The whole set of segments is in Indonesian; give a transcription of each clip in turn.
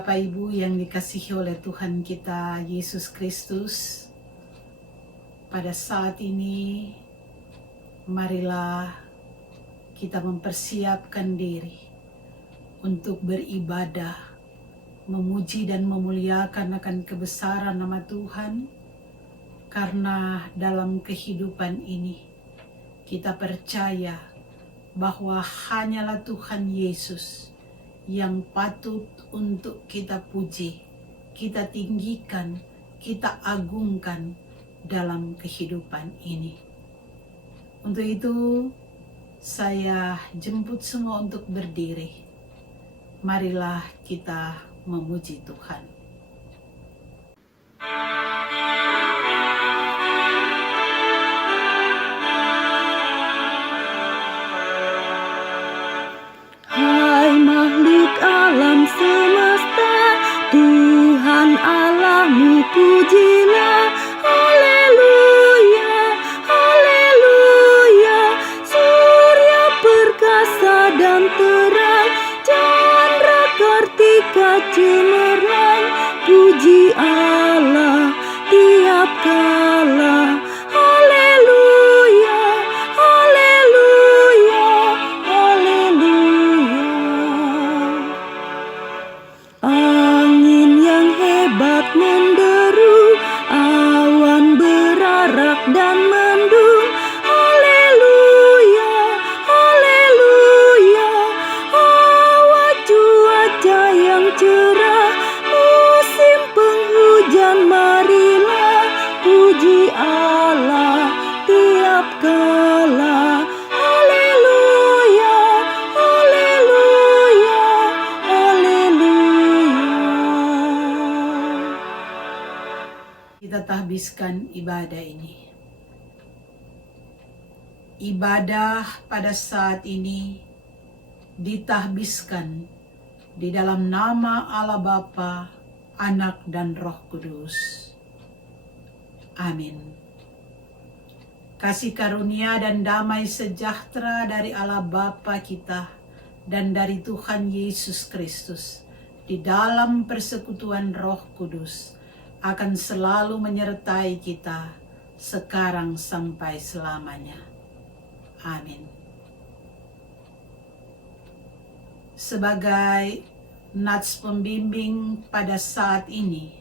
Bapak Ibu yang dikasihi oleh Tuhan kita Yesus Kristus, pada saat ini marilah kita mempersiapkan diri untuk beribadah, memuji dan memuliakan akan kebesaran nama Tuhan, karena dalam kehidupan ini kita percaya bahwa hanyalah Tuhan Yesus yang patut untuk kita puji, kita tinggikan, kita agungkan dalam kehidupan ini. Untuk itu, saya jemput semua untuk berdiri. Marilah kita memuji Tuhan. Hai makhluk alam semesta, Tuhan Allahmu pujilah. Haleluya, haleluya. Surya perkasa dan terang, chandra kartika cemerlang. Puji Allah tiap kala. Haleluya, haleluya, haleluya. Angin yang hebat menderu, awan berarak dan mendung. Haleluya, haleluya. Hawa cuaca yang cerah, musim penghujan marilah. Puji Allah tiap kala. Haleluya, haleluya, haleluya. Kita tahbiskan ibadah ini. Ibadah pada saat ini ditahbiskan di dalam nama Allah Bapa, Anak dan Roh Kudus. Amin. Kasih karunia dan damai sejahtera dari Allah Bapa kita dan dari Tuhan Yesus Kristus di dalam persekutuan Roh Kudus akan selalu menyertai kita sekarang sampai selamanya. Amin. Sebagai nats pembimbing pada saat ini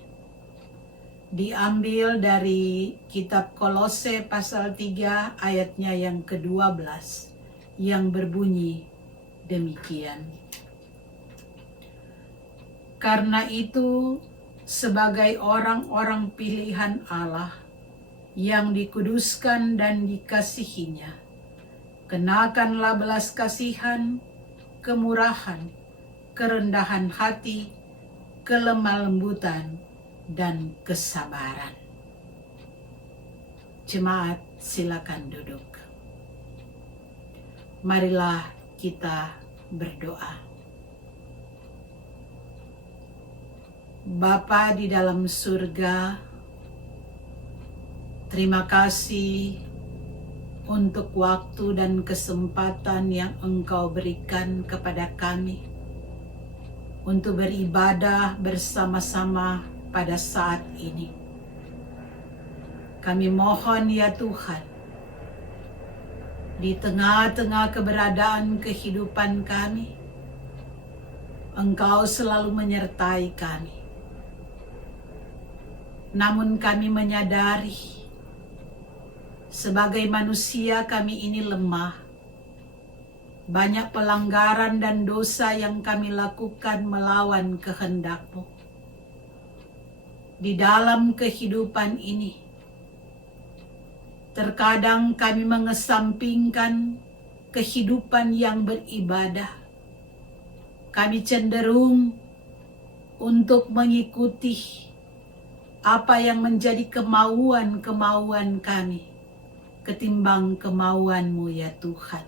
diambil dari kitab Kolose pasal 3 ayatnya yang ke-12 yang berbunyi demikian. Karena itu, sebagai orang-orang pilihan Allah yang dikuduskan dan dikasihinya, kenakanlah belas kasihan, kemurahan, kerendahan hati, kelemah lembutan, dan kesabaran. Jemaat, silakan duduk. Marilah kita berdoa. Bapa di dalam surga, terima kasih untuk waktu dan kesempatan yang Engkau berikan kepada kami untuk beribadah bersama-sama pada saat ini. Kami mohon ya Tuhan, di tengah-tengah keberadaan kehidupan kami, Engkau selalu menyertai kami. Namun kami menyadari, sebagai manusia kami ini lemah. Banyak pelanggaran dan dosa yang kami lakukan melawan kehendak-Mu. Di dalam kehidupan ini, terkadang kami mengesampingkan kehidupan yang beribadah. Kami cenderung untuk mengikuti apa yang menjadi kemauan-kemauan kami, ketimbang kemauan-Mu ya Tuhan.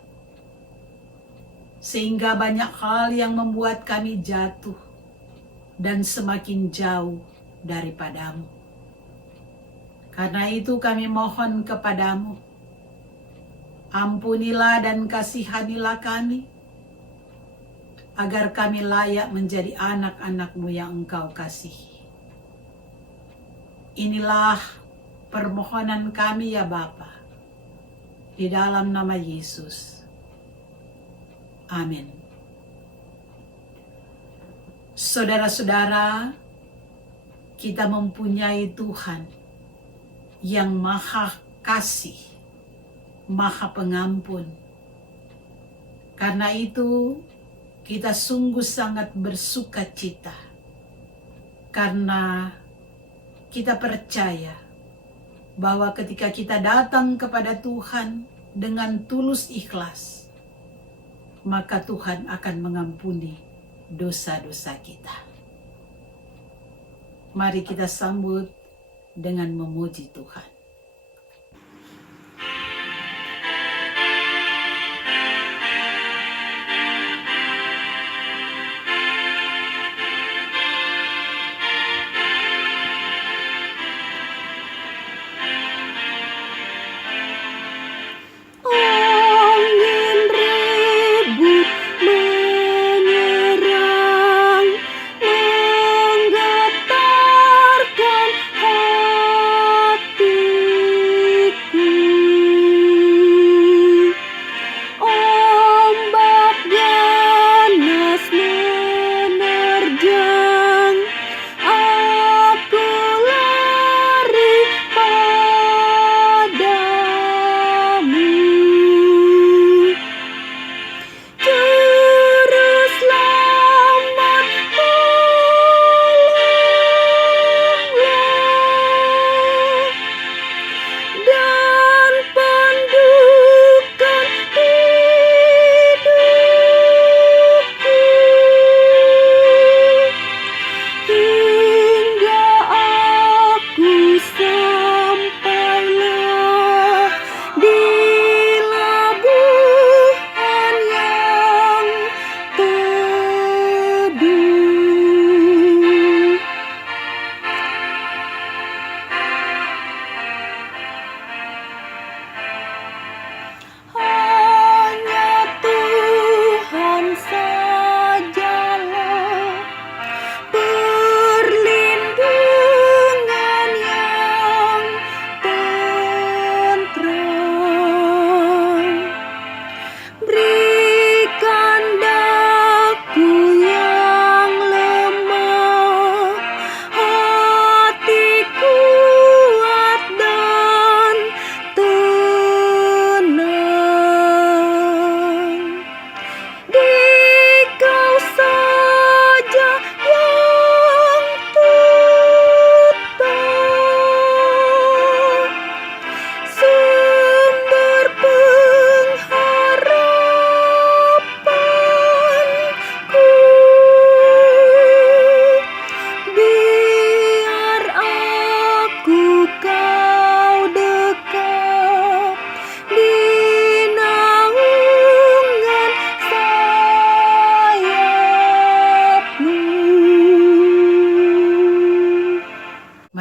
Sehingga banyak hal yang membuat kami jatuh dan semakin jauh daripada-Mu. Karena itu kami mohon kepadamu, ampunilah dan kasihanilah kami, agar kami layak menjadi anak-anak-Mu yang Engkau kasihi. Inilah permohonan kami ya Bapa, di dalam nama Yesus. Amin. Saudara-saudara, kita mempunyai Tuhan yang maha kasih, maha pengampun. Karena itu, kita sungguh sangat bersuka cita karena kita percaya bahwa ketika kita datang kepada Tuhan dengan tulus ikhlas, maka Tuhan akan mengampuni dosa-dosa kita. Mari kita sambut dengan memuji Tuhan.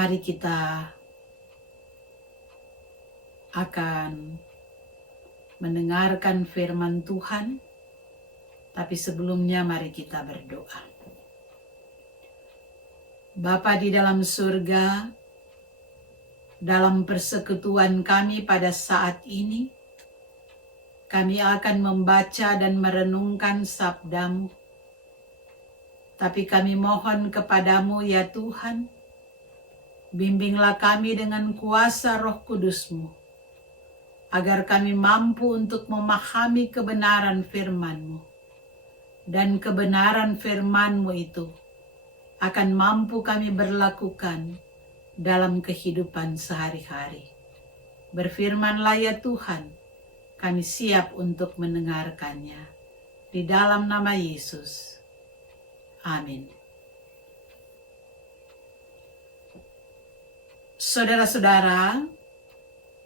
Mari kita akan mendengarkan firman Tuhan, tapi sebelumnya mari kita berdoa. Bapa di dalam surga, dalam persekutuan kami pada saat ini, kami akan membaca dan merenungkan sabda-Mu. Tapi kami mohon kepadamu ya Tuhan, bimbinglah kami dengan kuasa Roh Kudus-Mu, agar kami mampu untuk memahami kebenaran firman-Mu. Dan kebenaran firman-Mu itu akan mampu kami berlakukan dalam kehidupan sehari-hari. Berfirmanlah ya Tuhan, kami siap untuk mendengarkannya. Di dalam nama Yesus. Amin. Saudara-saudara,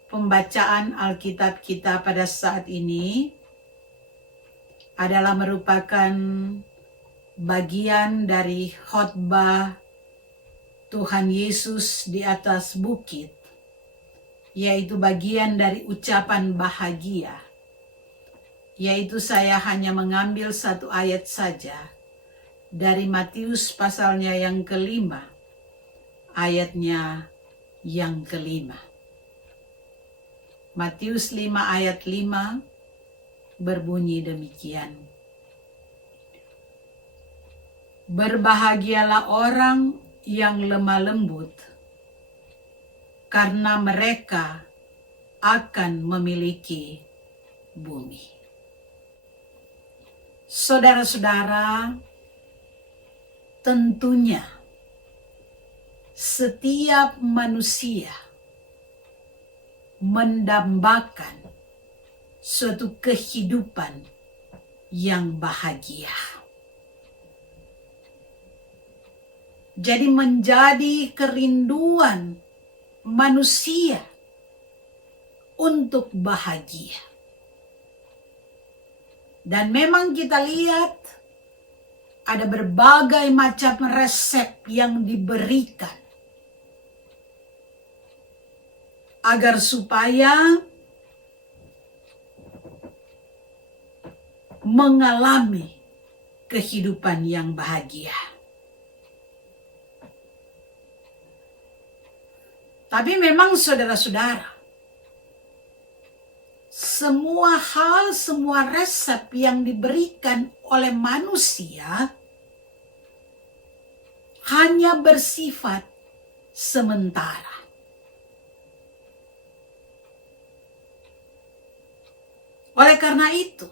pembacaan Alkitab kita pada saat ini adalah merupakan bagian dari khotbah Tuhan Yesus di atas bukit, yaitu bagian dari ucapan bahagia yaitu saya hanya mengambil satu ayat saja dari Matius pasalnya yang kelima, ayatnya yang kelima. Matius 5 ayat 5 berbunyi demikian. Berbahagialah orang yang lemah lembut, karena mereka akan memiliki bumi. Saudara-saudara, tentunya setiap manusia mendambakan suatu kehidupan yang bahagia. Jadi menjadi kerinduan manusia untuk bahagia. Dan memang kita lihat ada berbagai macam resep yang diberikan agar supaya mengalami kehidupan yang bahagia. Tapi memang saudara-saudara, semua hal, semua resep yang diberikan oleh manusia hanya bersifat sementara. Oleh karena itu,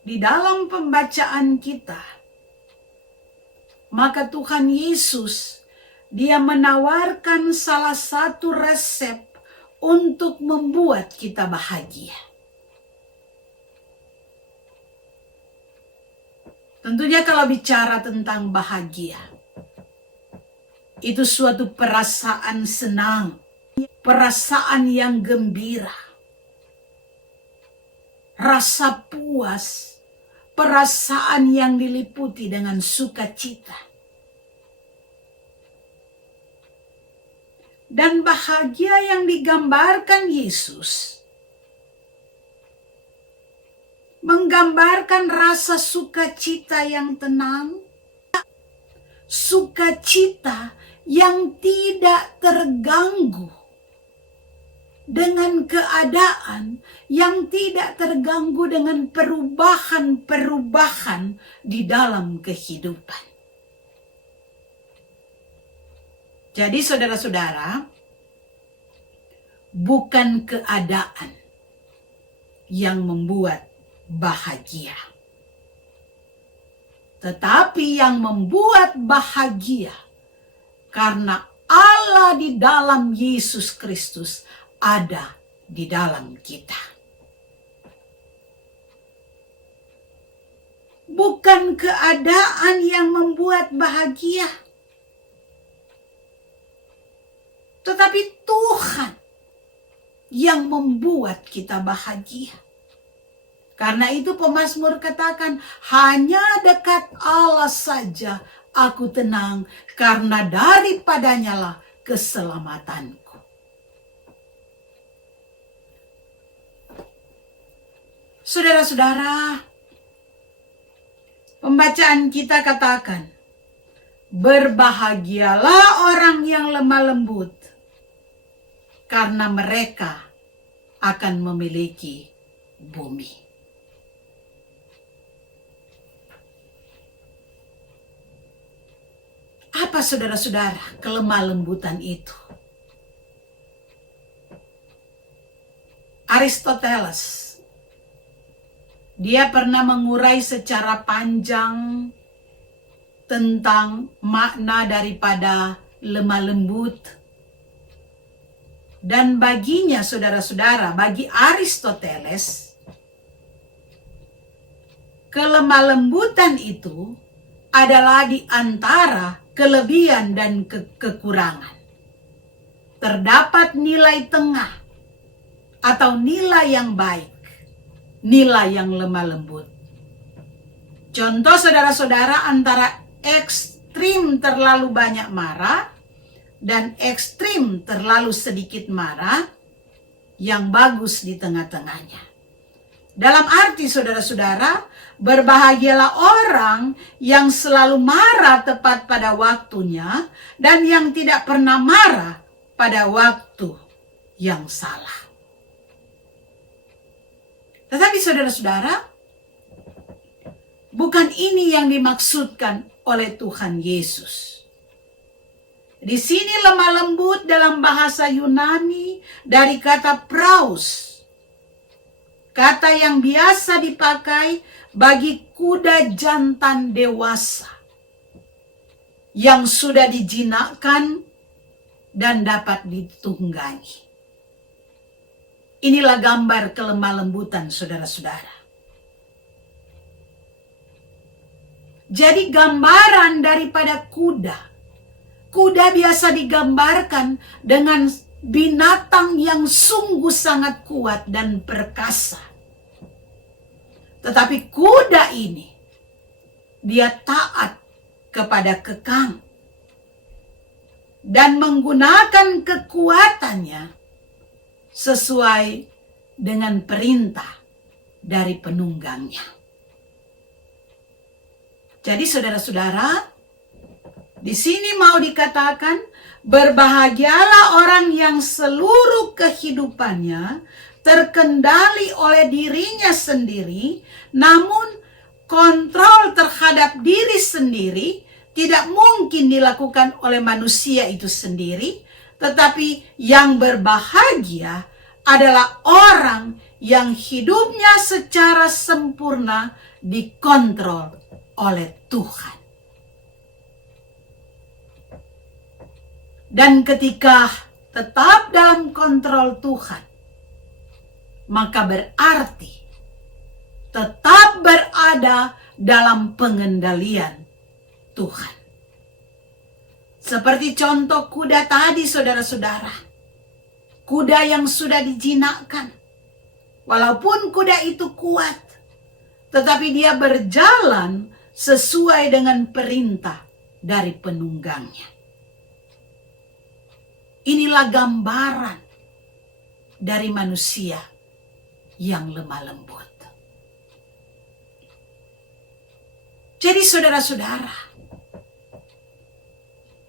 di dalam pembacaan kita, maka Tuhan Yesus, Dia menawarkan salah satu resep untuk membuat kita bahagia. Tentunya kalau bicara tentang bahagia, itu suatu perasaan senang, perasaan yang gembira, rasa puas, perasaan yang diliputi dengan sukacita. Dan bahagia yang digambarkan Yesus menggambarkan rasa sukacita yang tenang, sukacita yang tidak terganggu dengan keadaan, yang tidak terganggu dengan perubahan-perubahan di dalam kehidupan. Jadi saudara-saudara, bukan keadaan yang membuat bahagia, tetapi yang membuat bahagia karena Allah di dalam Yesus Kristus ada di dalam kita. Bukan keadaan yang membuat bahagia, tetapi Tuhan yang membuat kita bahagia. Karena itu pemazmur katakan, hanya dekat Allah saja aku tenang, karena daripadanya lah keselamatanku. Saudara-saudara, pembacaan kita katakan, berbahagialah orang yang lemah lembut, karena mereka akan memiliki bumi. Apa saudara-saudara kelemah lembutan itu? Aristoteles, dia pernah mengurai secara panjang tentang makna daripada lemah lembut. Dan baginya saudara-saudara, bagi Aristoteles, kelemah lembutan itu adalah di antara kelebihan dan kekurangan. Terdapat nilai tengah atau nilai yang baik, nilai yang lemah lembut. Contoh saudara-saudara, antara ekstrim terlalu banyak marah dan ekstrim terlalu sedikit marah, yang bagus di tengah-tengahnya. Dalam arti saudara-saudara, berbahagialah orang yang selalu marah tepat pada waktunya dan yang tidak pernah marah pada waktu yang salah. Tetapi saudara-saudara, bukan ini yang dimaksudkan oleh Tuhan Yesus. Di sini lemah lembut dalam bahasa Yunani dari kata praus. Kata yang biasa dipakai bagi kuda jantan dewasa yang sudah dijinakkan dan dapat ditunggangi. Inilah gambar kelemah lembutan saudara-saudara. Jadi gambaran daripada kuda. Kuda biasa digambarkan dengan binatang yang sungguh sangat kuat dan perkasa. Tetapi kuda ini, dia taat kepada kekang dan menggunakan kekuatannya sesuai dengan perintah dari penunggangnya. Jadi saudara-saudara, di sini mau dikatakan, berbahagialah orang yang seluruh kehidupannya terkendali oleh dirinya sendiri, namun kontrol terhadap diri sendiri tidak mungkin dilakukan oleh manusia itu sendiri, tetapi yang berbahagia adalah orang yang hidupnya secara sempurna dikontrol oleh Tuhan. Dan ketika tetap dalam kontrol Tuhan, maka berarti tetap berada dalam pengendalian Tuhan. Seperti contoh kuda tadi saudara-saudara. Kuda yang sudah dijinakkan. Walaupun kuda itu kuat, tetapi dia berjalan sesuai dengan perintah dari penunggangnya. Inilah gambaran dari manusia yang lemah lembut. Jadi saudara-saudara,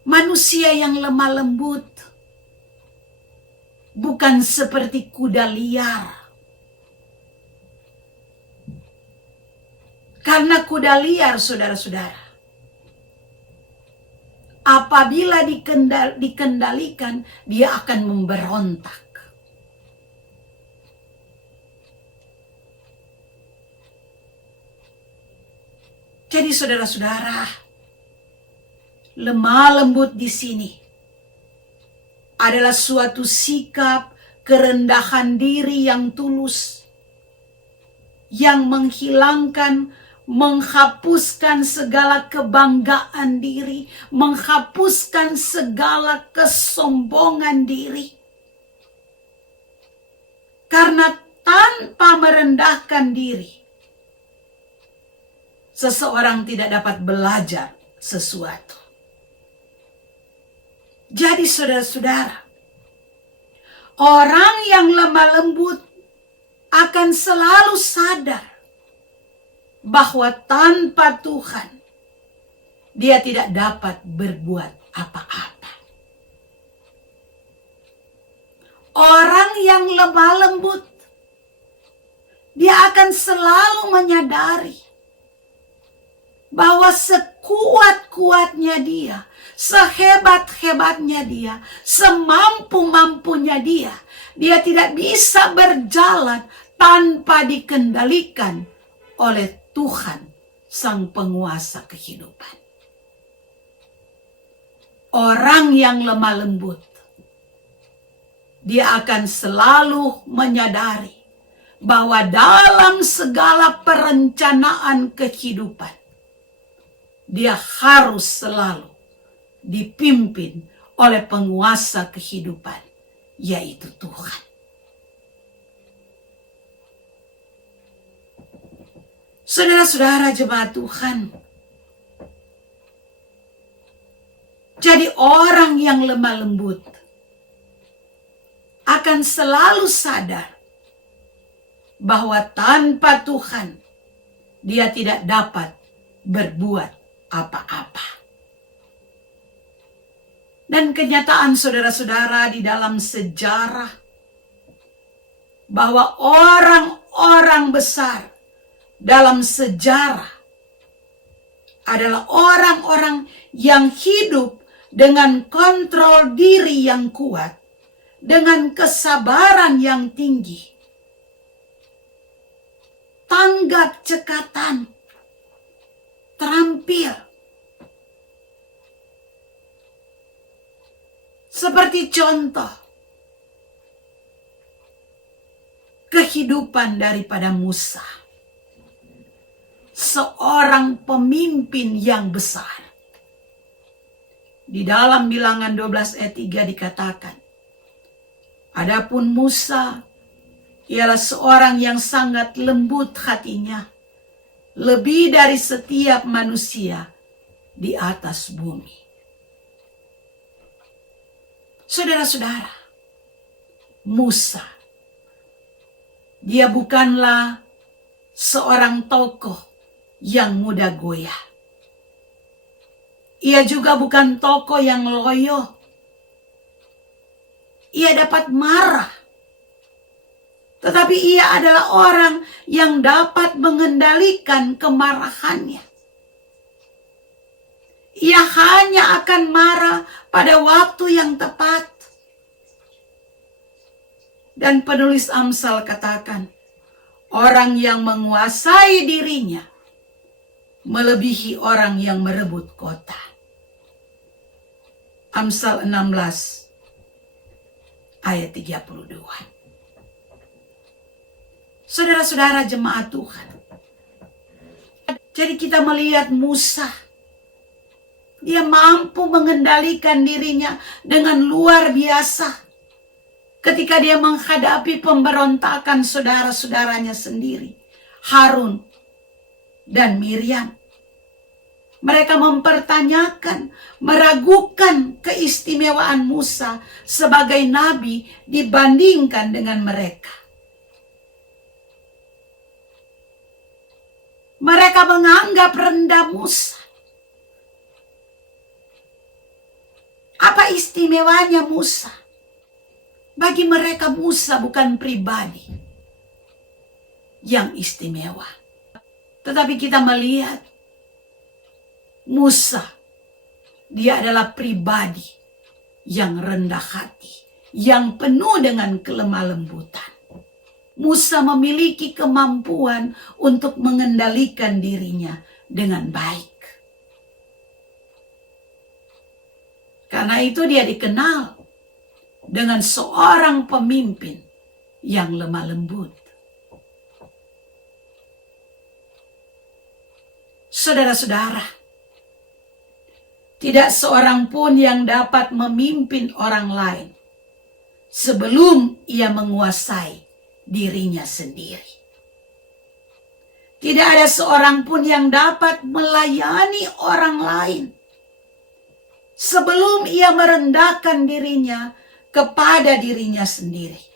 manusia yang lemah lembut bukan seperti kuda liar. Karena kuda liar, saudara-saudara, apabila dikendalikan, dia akan memberontak. Jadi saudara-saudara, lemah lembut di sini adalah suatu sikap kerendahan diri yang tulus, yang menghapuskan segala kebanggaan diri, menghapuskan segala kesombongan diri. Karena tanpa merendahkan diri, seseorang tidak dapat belajar sesuatu. Jadi saudara-saudara, orang yang lemah lembut akan selalu sadar bahwa tanpa Tuhan dia tidak dapat berbuat apa-apa. Orang yang lemah lembut, dia akan selalu menyadari bahwa sekuat-kuatnya dia, sehebat-hebatnya dia, semampu-mampunya dia, dia tidak bisa berjalan tanpa dikendalikan oleh Tuhan, Sang Penguasa kehidupan. Orang yang lemah lembut, dia akan selalu menyadari bahwa dalam segala perencanaan kehidupan, dia harus selalu dipimpin oleh penguasa kehidupan, yaitu Tuhan. Saudara-saudara jemaat Tuhan, jadi orang yang lemah lembut akan selalu sadar bahwa tanpa Tuhan dia tidak dapat berbuat apa-apa. Dan kenyataan saudara-saudara di dalam sejarah bahwa orang-orang besar dalam sejarah adalah orang-orang yang hidup dengan kontrol diri yang kuat, dengan kesabaran yang tinggi, tanggap cekatan, terampil. Seperti contoh kehidupan daripada Musa, seorang pemimpin yang besar. Di dalam Bilangan 12 ayat 3 dikatakan, adapun Musa ialah seorang yang sangat lembut hatinya, lebih dari setiap manusia di atas bumi. Saudara-saudara, Musa, dia bukanlah seorang tokoh yang mudah goyah. Ia juga bukan tokoh yang loyo. Ia dapat marah. Tetapi ia adalah orang yang dapat mengendalikan kemarahannya. Ia hanya akan marah pada waktu yang tepat. Dan penulis Amsal katakan, orang yang menguasai dirinya melebihi orang yang merebut kota. Amsal 16 ayat 32. Saudara-saudara jemaat Tuhan. Jadi kita melihat Musa. Dia mampu mengendalikan dirinya dengan luar biasa. Ketika dia menghadapi pemberontakan saudara-saudaranya sendiri. Harun dan Miriam. Mereka mempertanyakan, meragukan keistimewaan Musa sebagai nabi dibandingkan dengan mereka. Mereka menganggap rendah Musa. Apa istimewanya Musa? Bagi mereka Musa bukan pribadi yang istimewa. Tetapi kita melihat Musa, dia adalah pribadi yang rendah hati, yang penuh dengan kelemah lembutan. Musa memiliki kemampuan untuk mengendalikan dirinya dengan baik. Karena itu dia dikenal dengan seorang pemimpin yang lemah lembut. Saudara-saudara, tidak seorang pun yang dapat memimpin orang lain sebelum ia menguasai dirinya sendiri. Tidak ada seorang pun yang dapat melayani orang lain sebelum ia merendahkan dirinya kepada dirinya sendiri.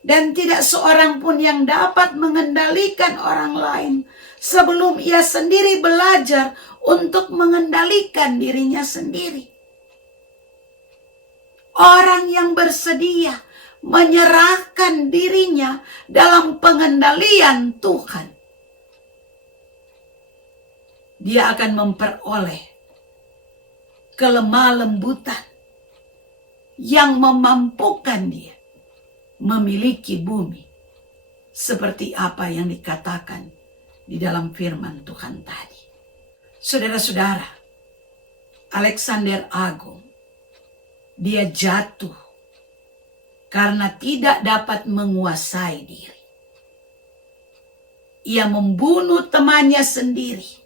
Dan tidak seorang pun yang dapat mengendalikan orang lain sebelum ia sendiri belajar untuk mengendalikan dirinya sendiri. Orang yang bersedia menyerahkan dirinya dalam pengendalian Tuhan, dia akan memperoleh kelemah lembutan yang memampukan dia memiliki bumi seperti apa yang dikatakan di dalam firman Tuhan tadi. Saudara-saudara, Alexander Agung, dia jatuh karena tidak dapat menguasai diri. Ia membunuh temannya sendiri.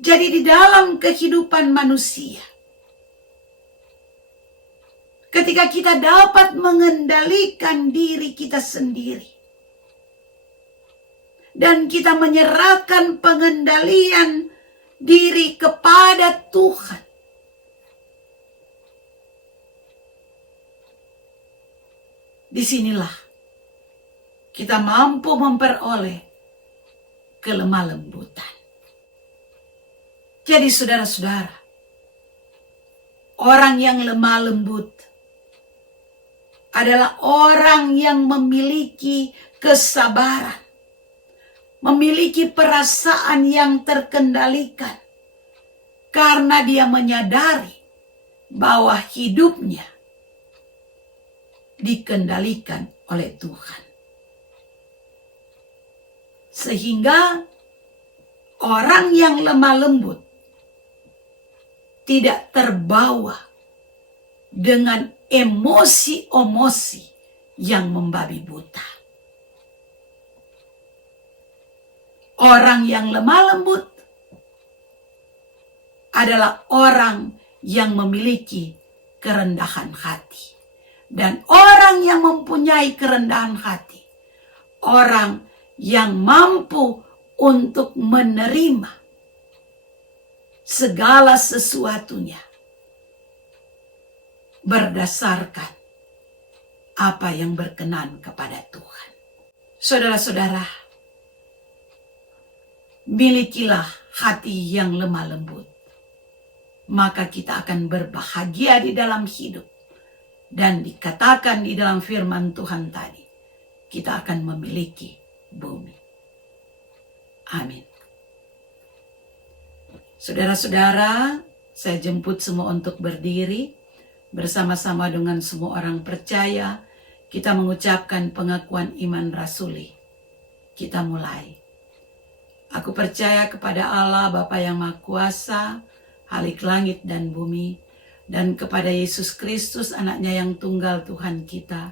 Jadi di dalam kehidupan manusia, ketika kita dapat mengendalikan diri kita sendiri, dan kita menyerahkan pengendalian diri kepada Tuhan, disinilah kita mampu memperoleh kelemah lembutan. Jadi saudara-saudara, orang yang lemah lembut adalah orang yang memiliki kesabaran, memiliki perasaan yang terkendalikan, karena dia menyadari bahwa hidupnya dikendalikan oleh Tuhan. Sehingga orang yang lemah lembut tidak terbawa dengan emosi-emosi yang membabi buta. Orang yang lemah lembut adalah orang yang memiliki kerendahan hati. Dan orang yang mempunyai kerendahan hati, orang yang mampu untuk menerima segala sesuatunya berdasarkan apa yang berkenan kepada Tuhan. Saudara-saudara, milikilah hati yang lemah lembut, maka kita akan berbahagia di dalam hidup. Dan dikatakan di dalam firman Tuhan tadi, kita akan memiliki bumi. Amin. Saudara-saudara, saya jemput semua untuk berdiri. Bersama-sama dengan semua orang percaya, kita mengucapkan pengakuan iman rasuli. Kita mulai. Aku percaya kepada Allah Bapa yang Maha Kuasa, Halik langit dan bumi, dan kepada Yesus Kristus anaknya yang tunggal Tuhan kita,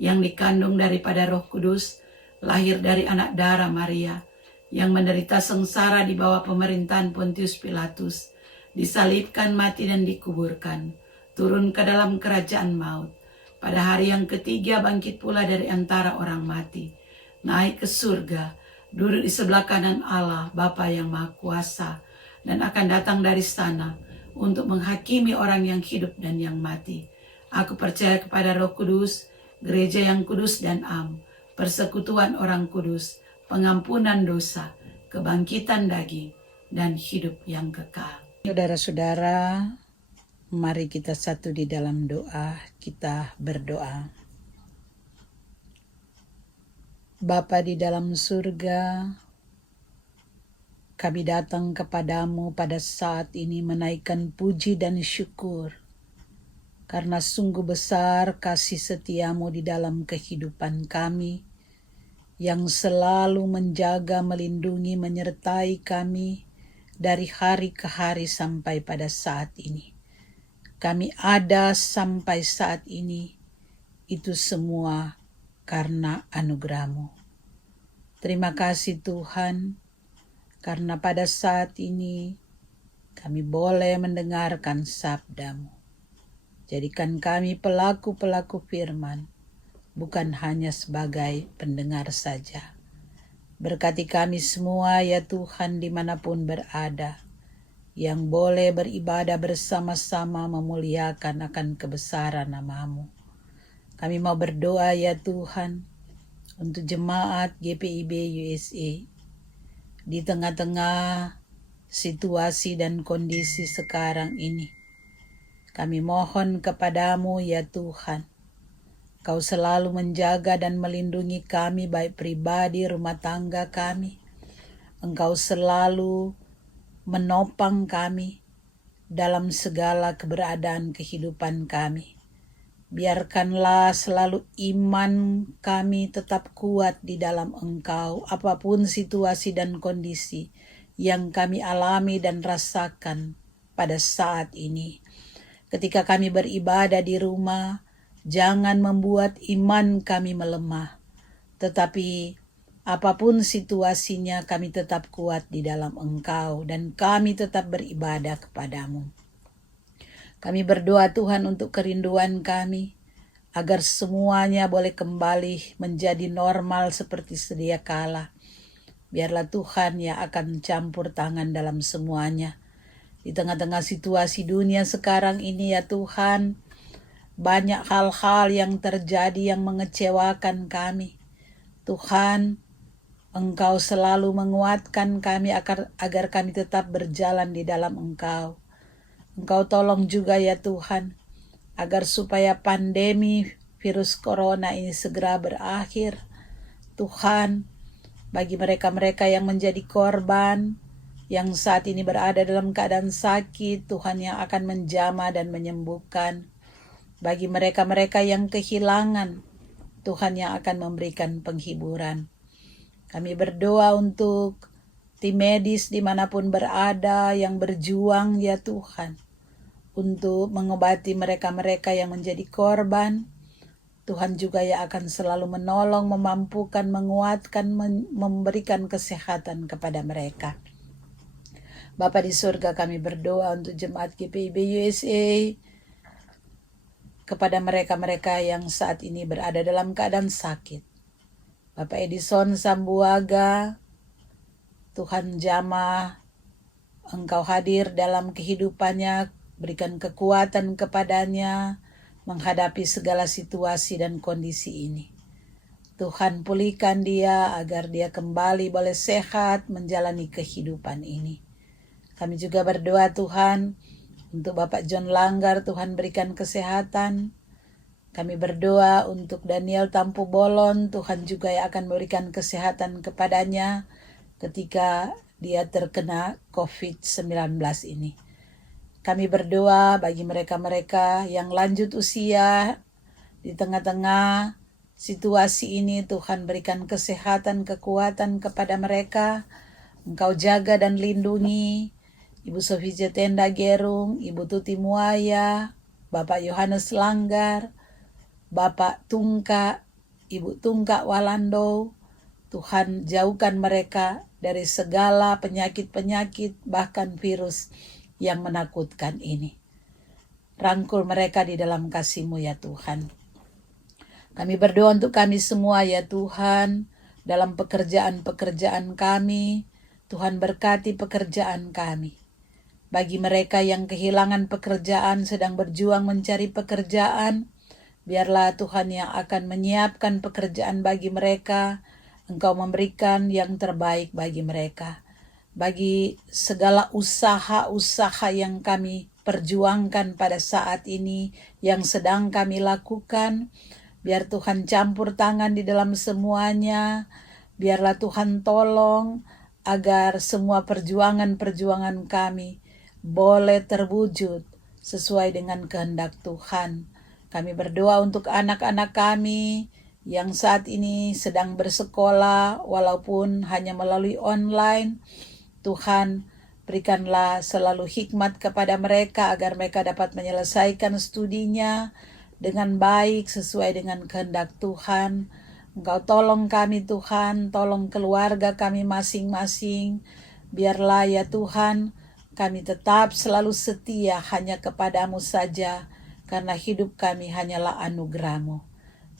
yang dikandung daripada Roh Kudus, lahir dari anak darah Maria, yang menderita sengsara di bawah pemerintahan Pontius Pilatus, disalibkan, mati dan dikuburkan, turun ke dalam kerajaan maut, pada hari yang ketiga bangkit pula dari antara orang mati, naik ke surga, duduk di sebelah kanan Allah Bapa yang Maha Kuasa, dan akan datang dari sana untuk menghakimi orang yang hidup dan yang mati. Aku percaya kepada Roh Kudus, gereja yang kudus dan am, persekutuan orang kudus, pengampunan dosa, kebangkitan daging, dan hidup yang kekal. Saudara-saudara, mari kita satu di dalam doa, kita berdoa. Bapa di dalam surga, kami datang kepadamu pada saat ini menaikkan puji dan syukur, karena sungguh besar kasih setiamu di dalam kehidupan kami, yang selalu menjaga, melindungi, menyertai kami dari hari ke hari sampai pada saat ini. Kami ada sampai saat ini, itu semua karena anugerah-Mu. Terima kasih Tuhan, karena pada saat ini kami boleh mendengarkan sabda-Mu. Jadikan kami pelaku-pelaku firman, bukan hanya sebagai pendengar saja. Berkati kami semua ya Tuhan dimanapun berada, yang boleh beribadah bersama-sama memuliakan akan kebesaran nama-Mu. Kami mau berdoa ya Tuhan untuk jemaat GPIB USA, di tengah-tengah situasi dan kondisi sekarang ini. Kami mohon kepadamu ya Tuhan, Kau selalu menjaga dan melindungi kami baik pribadi, rumah tangga kami. Engkau selalu menopang kami dalam segala keberadaan kehidupan kami. Biarkanlah selalu iman kami tetap kuat di dalam Engkau, apapun situasi dan kondisi yang kami alami dan rasakan pada saat ini. Ketika kami beribadah di rumah, jangan membuat iman kami melemah, tetapi apapun situasinya kami tetap kuat di dalam Engkau dan kami tetap beribadah kepadamu. Kami berdoa Tuhan untuk kerinduan kami, agar semuanya boleh kembali menjadi normal seperti sedia kala. Biarlah Tuhan yang akan campur tangan dalam semuanya. Di tengah-tengah situasi dunia sekarang ini ya Tuhan, banyak hal-hal yang terjadi yang mengecewakan kami. Tuhan, Engkau selalu menguatkan kami agar kami tetap berjalan di dalam Engkau. Engkau tolong juga ya Tuhan, agar supaya pandemi virus corona ini segera berakhir. Tuhan, bagi mereka-mereka yang menjadi korban, yang saat ini berada dalam keadaan sakit, Tuhan yang akan menjamah dan menyembuhkan. Bagi mereka-mereka yang kehilangan, Tuhan yang akan memberikan penghiburan. Kami berdoa untuk tim medis dimanapun berada yang berjuang ya Tuhan, untuk mengobati mereka-mereka yang menjadi korban. Tuhan juga yang akan selalu menolong, memampukan, menguatkan, memberikan kesehatan kepada mereka. Bapa di surga, kami berdoa untuk jemaat GPIB USA, kepada mereka-mereka yang saat ini berada dalam keadaan sakit. Bapak Edison Sambuaga, Tuhan jamah, Engkau hadir dalam kehidupannya, berikan kekuatan kepadanya menghadapi segala situasi dan kondisi ini. Tuhan pulihkan dia agar dia kembali boleh sehat menjalani kehidupan ini. Kami juga berdoa Tuhan untuk Bapak John Langgar, Tuhan berikan kesehatan. Kami berdoa untuk Daniel Tampu Bolon, Tuhan juga yang akan memberikan kesehatan kepadanya ketika dia terkena COVID-19 ini. Kami berdoa bagi mereka-mereka yang lanjut usia di tengah-tengah situasi ini, Tuhan berikan kesehatan, kekuatan kepada mereka. Engkau jaga dan lindungi Ibu Sofi Jetenda Gerung, Ibu Tuti Muaya, Bapak Yohanes Langgar, Bapak Tungka, Ibu Tungka Walando. Tuhan jauhkan mereka dari segala penyakit-penyakit, bahkan virus yang menakutkan ini. Rangkul mereka di dalam kasih-Mu ya Tuhan. Kami berdoa untuk kami semua ya Tuhan, dalam pekerjaan-pekerjaan kami. Tuhan berkati pekerjaan kami. Bagi mereka yang kehilangan pekerjaan, sedang berjuang mencari pekerjaan, biarlah Tuhan yang akan menyiapkan pekerjaan bagi mereka. Engkau memberikan yang terbaik bagi mereka. Bagi segala usaha-usaha yang kami perjuangkan pada saat ini, yang sedang kami lakukan, biar Tuhan campur tangan di dalam semuanya. Biarlah Tuhan tolong agar semua perjuangan-perjuangan kami boleh terwujud sesuai dengan kehendak Tuhan. Kami berdoa untuk anak-anak kami yang saat ini sedang bersekolah walaupun hanya melalui online. Tuhan, berikanlah selalu hikmat kepada mereka agar mereka dapat menyelesaikan studinya dengan baik sesuai dengan kehendak Tuhan. Engkau tolong kami Tuhan, tolong keluarga kami masing-masing. Biarlah ya Tuhan, kami tetap selalu setia hanya kepadamu saja, karena hidup kami hanyalah anugerah-Mu.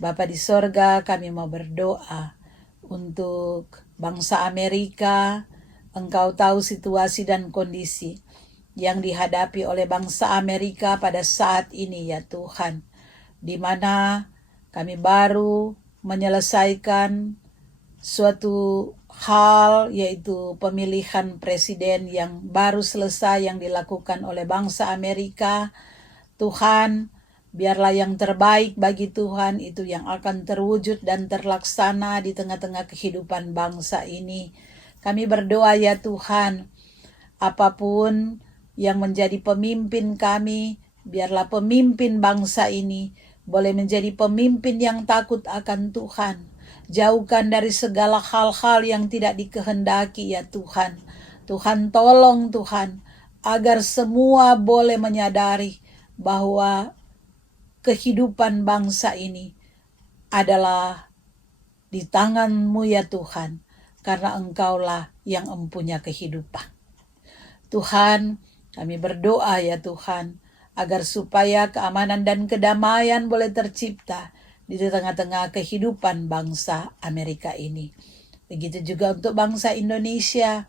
Bapa di sorga, kami mau berdoa untuk bangsa Amerika. Engkau tahu situasi dan kondisi yang dihadapi oleh bangsa Amerika pada saat ini ya Tuhan, di mana kami baru menyelesaikan suatu hal, yaitu pemilihan presiden yang baru selesai yang dilakukan oleh bangsa Amerika. Tuhan, biarlah yang terbaik bagi Tuhan itu yang akan terwujud dan terlaksana di tengah-tengah kehidupan bangsa ini. Kami berdoa ya Tuhan, apapun yang menjadi pemimpin kami, biarlah pemimpin bangsa ini boleh menjadi pemimpin yang takut akan Tuhan. Jauhkan dari segala hal-hal yang tidak dikehendaki ya Tuhan. Tuhan tolong Tuhan, agar semua boleh menyadari bahwa kehidupan bangsa ini adalah di tangan-Mu ya Tuhan, karena Engkaulah yang mempunyai kehidupan. Tuhan, kami berdoa ya Tuhan, agar supaya keamanan dan kedamaian boleh tercipta di tengah-tengah kehidupan bangsa Amerika ini. Begitu juga untuk bangsa Indonesia.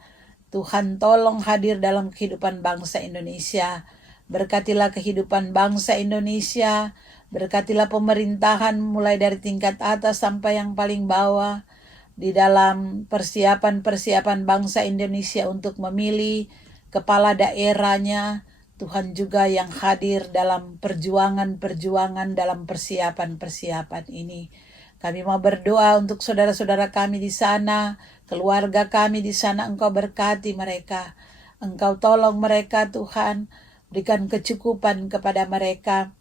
Tuhan tolong hadir dalam kehidupan bangsa Indonesia. Berkatilah kehidupan bangsa Indonesia, berkatilah pemerintahan mulai dari tingkat atas sampai yang paling bawah, di dalam persiapan bangsa Indonesia untuk memilih kepala daerahnya. Tuhan juga yang hadir dalam perjuangan dalam persiapan ini. Kami mau berdoa untuk saudara-saudara kami di sana, keluarga kami di sana. Engkau berkati mereka, Engkau tolong mereka Tuhan, berikan kecukupan kepada mereka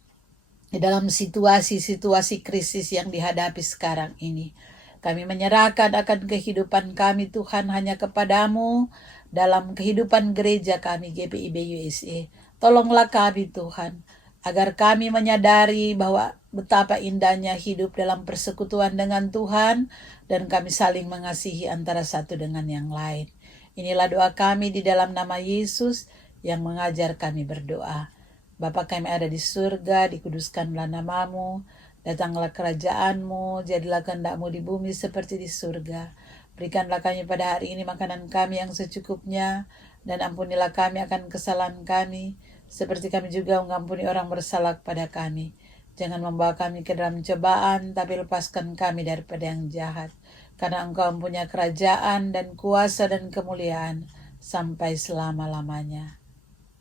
di dalam situasi krisis yang dihadapi sekarang ini. Kami menyerahkan akan kehidupan kami Tuhan hanya kepadamu dalam kehidupan gereja kami GPIB USA. Tolonglah kami Tuhan, agar kami menyadari bahwa betapa indahnya hidup dalam persekutuan dengan Tuhan dan kami saling mengasihi antara satu dengan yang lain. Inilah doa kami di dalam nama Yesus yang mengajar kami berdoa. Bapa kami ada di surga, dikuduskanlah namamu, datanglah kerajaanmu, jadilah kehendak-mu di bumi seperti di surga. Berikanlah kami pada hari ini makanan kami yang secukupnya, dan ampunilah kami akan kesalahan kami, seperti kami juga mengampuni orang bersalah kepada kami. Jangan membawa kami ke dalam cobaan, tapi lepaskan kami daripada yang jahat. Karena Engkau mempunyai kerajaan dan kuasa dan kemuliaan sampai selama-lamanya.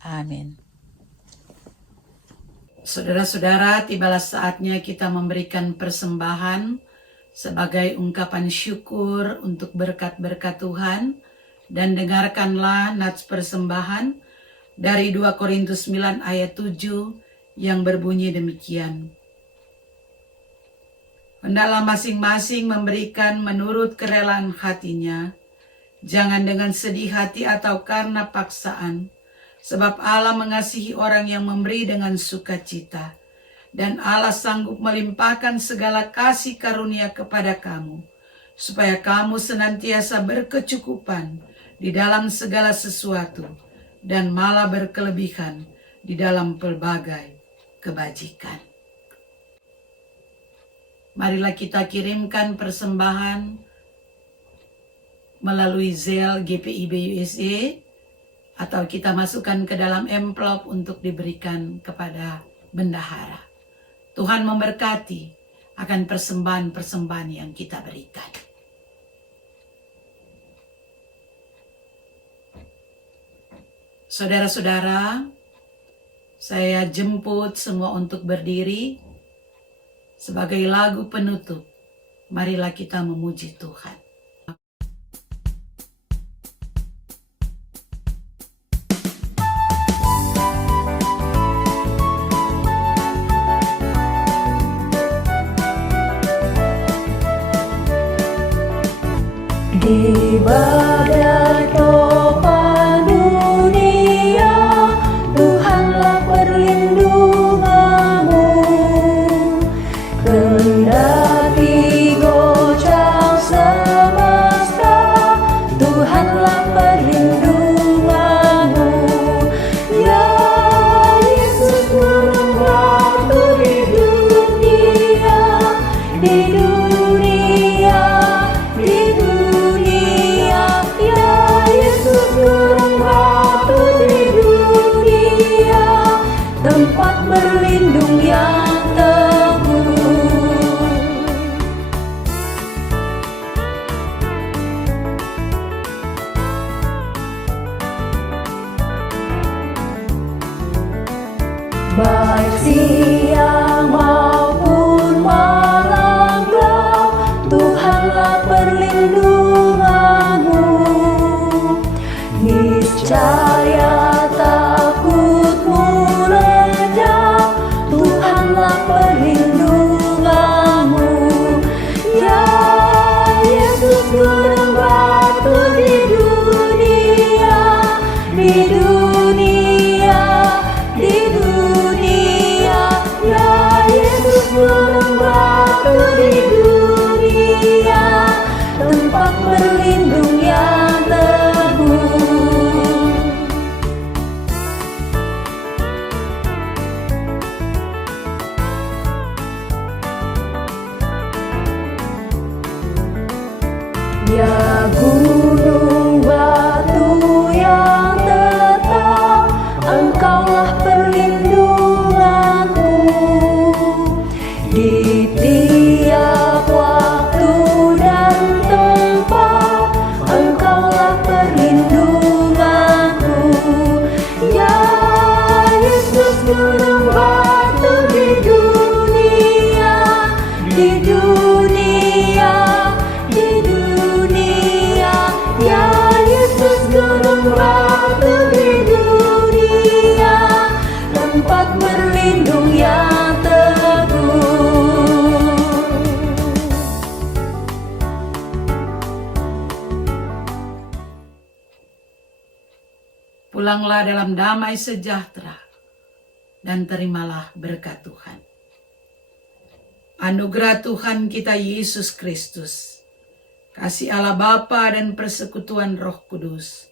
Amin. Saudara-saudara, tibalah saatnya kita memberikan persembahan sebagai ungkapan syukur untuk berkat-berkat Tuhan. Dan dengarkanlah nats persembahan dari 2 Korintus 9 ayat 7 yang berbunyi demikian. Hendaklah masing-masing memberikan menurut kerelaan hatinya, jangan dengan sedih hati atau karena paksaan, sebab Allah mengasihi orang yang memberi dengan sukacita, dan Allah sanggup melimpahkan segala kasih karunia kepada kamu, supaya kamu senantiasa berkecukupan di dalam segala sesuatu, dan malah berkelebihan di dalam pelbagai kebajikan. Marilah kita kirimkan persembahan melalui Zelle GPIB USA, atau kita masukkan ke dalam amplop untuk diberikan kepada bendahara. Tuhan memberkati akan persembahan-persembahan yang kita berikan. Saudara-saudara, saya jemput semua untuk berdiri. Sebagai lagu penutup, marilah kita memuji Tuhan. Di badai topan dunia, Tuhanlah perlindunganmu. Kendati goncang semesta, Tuhanlah perlindunganmu. Ya Yesus Guru waktu di dunia, di dunia, di dunia. Ya Yesus Guru waktu di dunia, tempat berlindung yang teguh. Baik siang maupun malam gelap, Tuhanlah perlindunganmu. Niscaya takutmu lenyap, Tuhanlah perlindunganmu. Ya Yesus Guru waktu di dunia, di dunia, di dunia. Ya Yesus Guru waktu di dunia, tempat berlindung yang teguh. Ya gunung batu yang tetap Pulanglah dalam damai sejahtera dan terimalah berkat Tuhan. Anugerah Tuhan kita Yesus Kristus, kasih Allah Bapa dan persekutuan Roh Kudus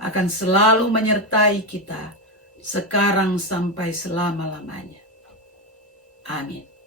akan selalu menyertai kita sekarang sampai selama-lamanya. Amin.